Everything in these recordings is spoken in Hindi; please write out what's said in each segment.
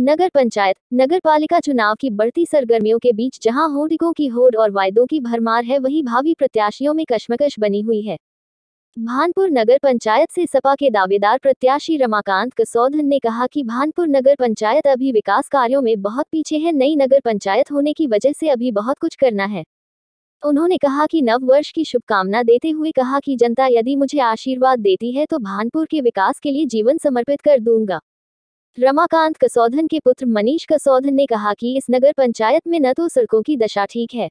नगर पंचायत, नगर पालिका चुनाव की बढ़ती सरगर्मियों के बीच जहां होर्डिंगों की होड़ और वायदों की भरमार है, वहीं भावी प्रत्याशियों में कशमकश बनी हुई है। भानपुर नगर पंचायत से सपा के दावेदार प्रत्याशी रमाकांत कसौधन ने कहा कि भानपुर नगर पंचायत अभी विकास कार्यों में बहुत पीछे है। नई नगर पंचायत होने की वजह से अभी बहुत कुछ करना है। उन्होंने कहा कि नव वर्ष की शुभकामना देते हुए कहा कि जनता यदि मुझे आशीर्वाद देती है तो भानपुर के विकास के लिए जीवन समर्पित कर दूंगा। रमाकांत कसौधन के पुत्र मनीष कसौधन ने कहा कि इस नगर पंचायत में न तो सड़कों की दशा ठीक है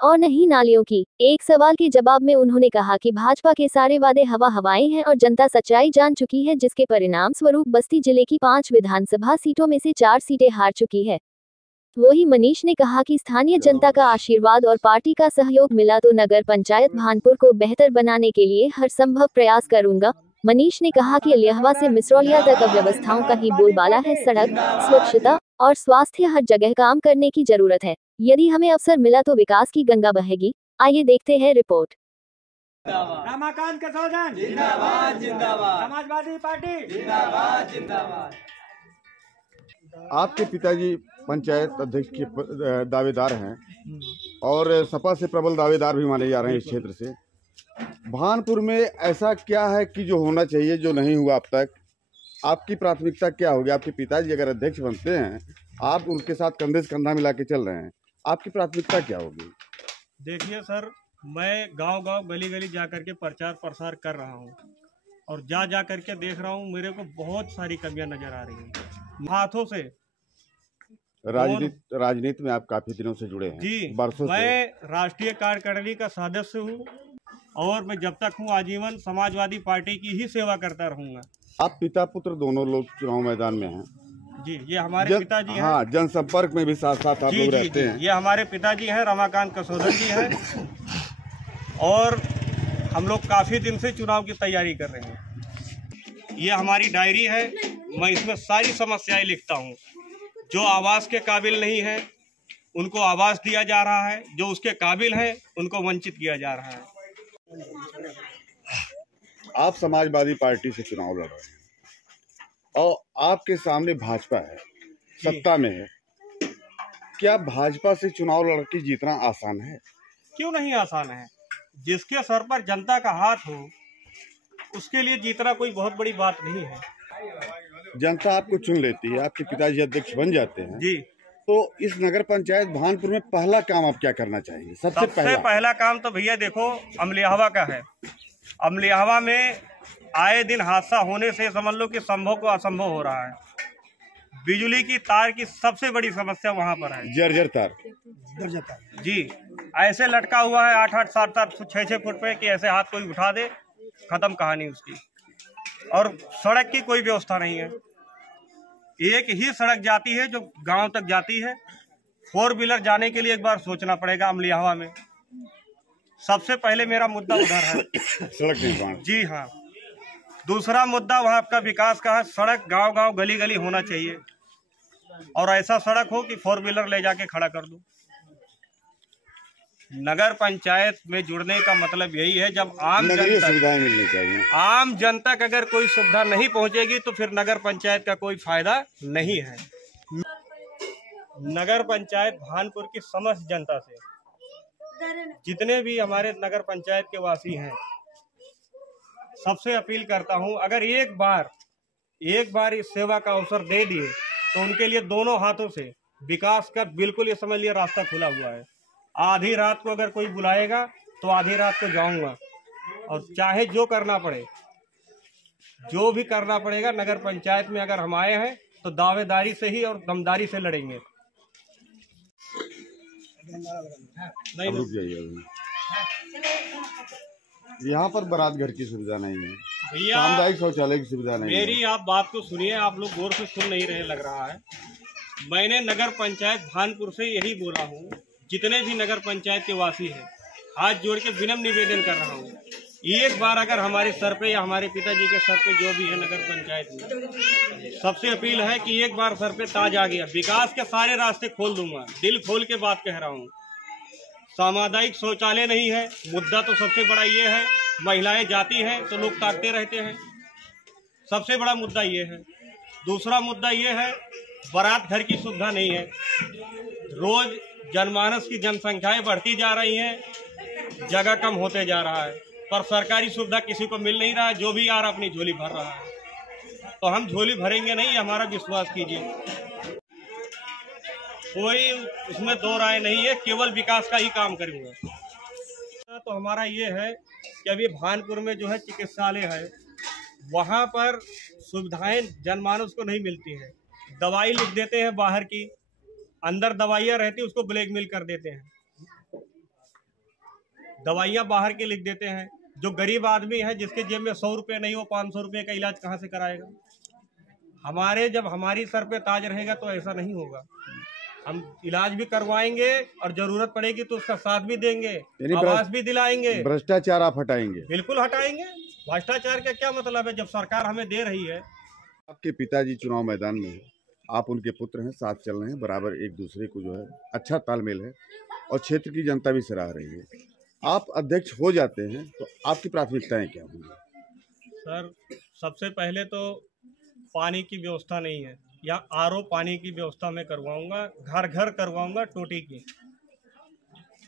और न ही नालियों की। एक सवाल के जवाब में उन्होंने कहा कि भाजपा के सारे वादे हवाएं हैं और जनता सच्चाई जान चुकी है, जिसके परिणाम स्वरूप बस्ती जिले की 5 विधानसभा सीटों में से 4 सीटें हार चुकी है। वही मनीष ने कहा कि स्थानीय जनता का आशीर्वाद और पार्टी का सहयोग मिला तो नगर पंचायत भानपुर को बेहतर बनाने के लिए हर संभव प्रयास करूंगा। मनीष ने कहा कि अलियाहवा से मिसरौलिया तक अव्यवस्थाओं का ही बोलबाला है। सड़क, स्वच्छता और स्वास्थ्य हर जगह काम करने की जरूरत है। यदि हमें अवसर मिला तो विकास की गंगा बहेगी। आइए देखते हैं रिपोर्ट। रमाकांत कसौधन जिंदाबाद जिंदाबाद, समाजवादी पार्टी जिंदाबाद जिंदाबाद। आपके पिताजी पंचायत अध्यक्ष के दावेदार हैं और सपा से प्रबल दावेदार भी माने जा रहे हैं इस क्षेत्र से। भानपुर में ऐसा क्या है कि जो होना चाहिए जो नहीं हुआ अब तक? आपकी प्राथमिकता क्या होगी? आपके पिताजी अगर अध्यक्ष बनते हैं, आप उनके साथ कंधे से कंधा मिला के चल रहे हैं, आपकी प्राथमिकता क्या होगी? देखिए सर, मैं गांव-गांव गली-गली जा करके प्रचार प्रसार कर रहा हूं और जा करके देख रहा हूं, मेरे को बहुत सारी कमियां नजर आ रही हैं। हाथों से राजनीति में आप काफी दिनों से जुड़े हैं जी, बरसों से। मैं राष्ट्रीय कार्यकारिणी का सदस्य हूँ और मैं जब तक हूँ आजीवन समाजवादी पार्टी की ही सेवा करता रहूंगा। आप पिता पुत्र दोनों लोग चुनाव मैदान में हैं जी। ये हमारे पिताजी हैं। हाँ, जनसंपर्क में भी साथ साथ आप लोग रहते हैं। ये हमारे पिताजी हैं, रमाकांत कसौधन जी हैं और हम लोग काफी दिन से चुनाव की तैयारी कर रहे हैं। ये हमारी डायरी है, मैं इसमें सारी समस्याएं लिखता हूँ। जो आवास के काबिल नहीं है उनको आवास दिया जा रहा है, जो उसके काबिल है उनको वंचित किया जा रहा है। आप समाजवादी पार्टी से चुनाव लड़ रहे हैं और आपके सामने भाजपा है, सत्ता में है। क्या भाजपा से चुनाव लड़के जीतना आसान है? क्यों नहीं आसान है। जिसके सर पर जनता का हाथ हो उसके लिए जीतना कोई बहुत बड़ी बात नहीं है। जनता आपको चुन लेती है, आपके पिताजी अध्यक्ष बन जाते हैं जी, तो इस नगर पंचायत भानपुर में पहला काम आप क्या करना चाहिए? सबसे पहला काम तो भैया देखो अमलियाहवा का है। अमलियाहवा में आए दिन हादसा होने से समझ लो कि संभव को असंभव हो रहा है। बिजली की तार की सबसे बड़ी समस्या वहाँ पर है। जर्जर तार जी, ऐसे लटका हुआ है 8-8, 7-7, 6-6 फुट पे कि ऐसे हाथ कोई उठा दे, खत्म कहानी उसकी। और सड़क की कोई व्यवस्था नहीं है। एक ही सड़क जाती है जो गांव तक जाती है। 4 व्हीलर जाने के लिए एक बार सोचना पड़ेगा अमलियाहवा में। सबसे पहले मेरा मुद्दा उधर है सड़क निर्माण। जी हाँ। दूसरा मुद्दा वहाँ का विकास का है। सड़क गांव-गांव गली-गली होना चाहिए और ऐसा सड़क हो कि 4 व्हीलर ले जाके खड़ा कर दो। नगर पंचायत में जुड़ने का मतलब यही है, जब आम सुविधाएं मिलनी चाहिए। आम जनता का अगर कोई सुविधा नहीं पहुंचेगी तो फिर नगर पंचायत का कोई फायदा नहीं है। नगर पंचायत भानपुर की समस्त जनता से, जितने भी हमारे नगर पंचायत के वासी हैं, सबसे अपील करता हूं, अगर एक बार इस सेवा का अवसर दे दिए तो उनके लिए दोनों हाथों से विकास का बिल्कुल ये समझ लिया रास्ता खुला हुआ है। आधी रात को अगर कोई बुलाएगा तो आधी रात को जाऊंगा और चाहे जो करना पड़े, जो भी करना पड़ेगा। नगर पंचायत में अगर हम आए हैं तो दावेदारी से ही और दमदारी से लड़ेंगे। यहाँ पर बारात घर की सुविधा नहीं है, सामुदायिक शौचालय की सुविधा नहीं है। मेरी आप बात को सुनिए, आप लोग गौर से सुन नहीं रहे लग रहा है। मैंने नगर पंचायत भानपुर से यही बोला हूँ, जितने भी नगर पंचायत के वासी हैं, हाथ जोड़ के विनम्र निवेदन कर रहा हूँ, एक बार अगर हमारे सर पे या हमारे पिताजी के सर पे जो भी है नगर पंचायत में, सबसे अपील है कि एक बार सर पे ताज आ गया, विकास के सारे रास्ते खोल दूंगा। दिल खोल के बात कह रहा हूँ। सामुदायिक शौचालय नहीं है, मुद्दा तो सबसे बड़ा ये है। महिलाएं जाती हैं तो लोग ताकते रहते हैं, सबसे बड़ा मुद्दा ये है। दूसरा मुद्दा ये है बारात घर की सुविधा नहीं है। रोज जनमानस की जनसंख्याएं बढ़ती जा रही हैं, जगह कम होते जा रहा है, पर सरकारी सुविधा किसी को मिल नहीं रहा है। जो भी आ रहा अपनी झोली भर रहा है, तो हम झोली भरेंगे नहीं, हमारा विश्वास कीजिए। कोई उसमें दो राय नहीं है, केवल विकास का ही काम करूँगा। तो हमारा ये है कि अभी भानपुर में जो है चिकित्सालय है, वहाँ पर सुविधाएं जनमानस को नहीं मिलती हैं। दवाई लिख देते हैं बाहर की, अंदर दवाइयाँ रहती उसको ब्लैकमेल कर देते हैं। दवाइयाँ बाहर की लिख देते हैं। जो गरीब आदमी है जिसके जेब में 100 रुपये नहीं हो, 500 रुपये का इलाज कहाँ से कराएगा? जब हमारी सर पे ताज रहेगा तो ऐसा नहीं होगा। हम इलाज भी करवाएंगे और जरूरत पड़ेगी तो उसका साथ भी देंगे, आवास भी दिलाएंगे। भ्रष्टाचार आप हटाएंगे? बिल्कुल हटाएंगे। भ्रष्टाचार का क्या मतलब है जब सरकार हमें दे रही है। आपके पिताजी चुनाव मैदान में है, आप उनके पुत्र हैं, साथ चल रहे हैं, बराबर एक दूसरे को जो है अच्छा तालमेल है और क्षेत्र की जनता भी सराह रही है। आप अध्यक्ष हो जाते हैं तो आपकी प्राथमिकताएं क्या होंगी? सर, सबसे पहले तो पानी की व्यवस्था नहीं है, या आरओ पानी की व्यवस्था मैं करवाऊंगा, घर घर करवाऊंगा टोटी की।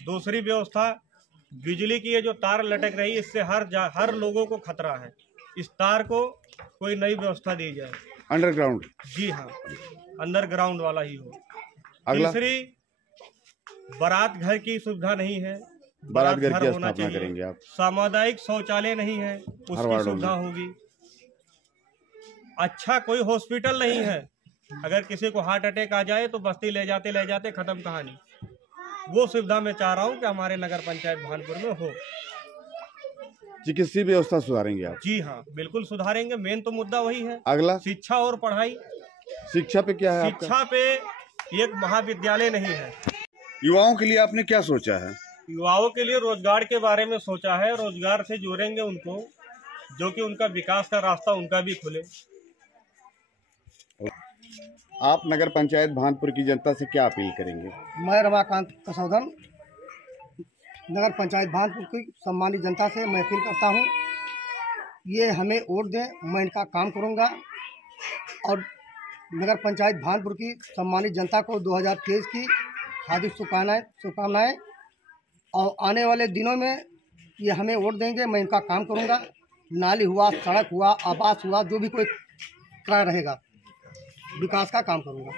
दूसरी व्यवस्था, बिजली की ये जो तार लटक रही है, इससे हर लोगों को खतरा है। इस तार को कोई नई व्यवस्था दी जाए। अंडरग्राउंड? जी हाँ, अंडरग्राउंड वाला ही हो। अगला, तीसरी, बारात घर की सुविधा नहीं है, बारात घर की स्थापना करेंगे आप। सामुदायिक शौचालय नहीं है, उसकी सुविधा होगी। अच्छा कोई हॉस्पिटल नहीं है, अगर किसी को हार्ट अटैक आ जाए तो बस्ती ले जाते खत्म कहानी। वो सुविधा मैं चाह रहा हूँ कि हमारे नगर पंचायत भानपुर में हो। चिकित्सीय व्यवस्था सुधारेंगे आप? जी हाँ, बिल्कुल सुधारेंगे। मेन तो मुद्दा वही है। अगला, शिक्षा और पढ़ाई। शिक्षा पे क्या है? शिक्षा पे एक महाविद्यालय नहीं है। युवाओं के लिए आपने क्या सोचा है? युवाओं के लिए रोजगार के बारे में सोचा है। रोजगार से जोड़ेंगे उनको, जो कि उनका विकास का रास्ता उनका भी खुले। आप नगर पंचायत भानपुर की जनता से क्या अपील करेंगे? मैं रमाकांत कसौधन नगर पंचायत भानपुर की सम्मानित जनता से मैं अपील करता हूं, ये हमें वोट दें, मैं इनका काम करूंगा। और नगर पंचायत भानपुर की सम्मानित जनता को 2023 की हार्दिक शुभकामनाएं। और आने वाले दिनों में ये हमें वोट देंगे, मैं इनका काम करूंगा। नाली हुआ, सड़क हुआ, आवास हुआ, जो भी कोई कार्य रहेगा, विकास का काम करूंगा।